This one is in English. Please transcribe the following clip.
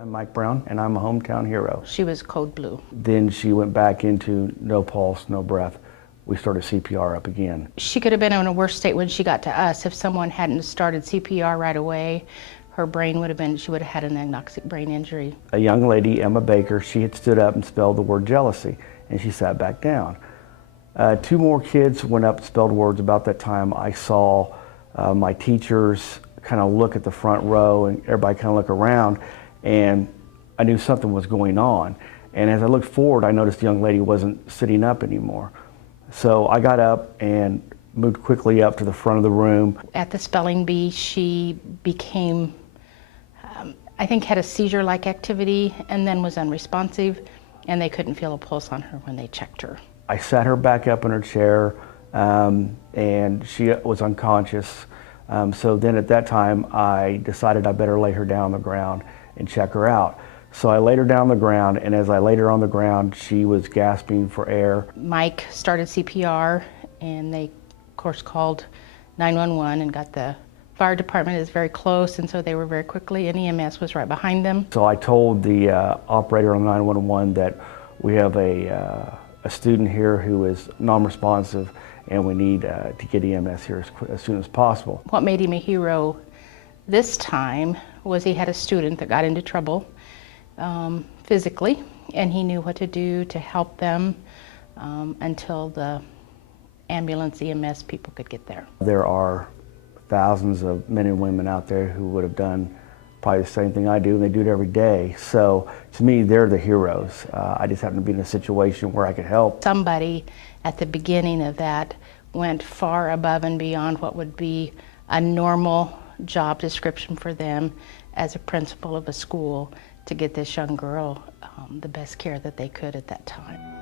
I'm Mike Browne, and I'm a hometown hero. She was code blue. Then she went back into no pulse, no breath. We started CPR up again. She could have been in a worse state when she got to us. If someone hadn't started CPR right away, her brain would have been, she would have had an anoxic brain injury. A young lady, Emma Baker, she had stood up and spelled the word jealousy, and she sat back down. Two more kids went up and spelled words. About that time, I saw my teachers kind of look at the front row, and everybody kind of look around, and I knew something was going on. And as I looked forward, I noticed the young lady wasn't sitting up anymore. So I got up and moved quickly up to the front of the room. At the spelling bee, she became, I think had a seizure-like activity and then was unresponsive, and they couldn't feel a pulse on her when they checked her. I sat her back up in her chair, and she was unconscious. So then at that time, I decided I better lay her down on the ground and check her out. So I laid her down on the ground, and as I laid her on the ground, she was gasping for air. Mike started CPR, and they, of course, called 911 and got the fire department is very close, and so they were very quickly, and EMS was right behind them. So I told the operator on 911 that we have a student here who is non-responsive, and we need to get EMS here as soon as possible. What made him a hero this time was he had a student that got into trouble physically, and he knew what to do to help them until the ambulance EMS people could get there. There are thousands of men and women out there who would have done probably the same thing I do, and they do it every day. So to me, they're the heroes. I just happen to be in a situation where I could help. Somebody at the beginning of that went far above and beyond what would be a normal job description for them as a principal of a school to get this young girl the best care that they could at that time.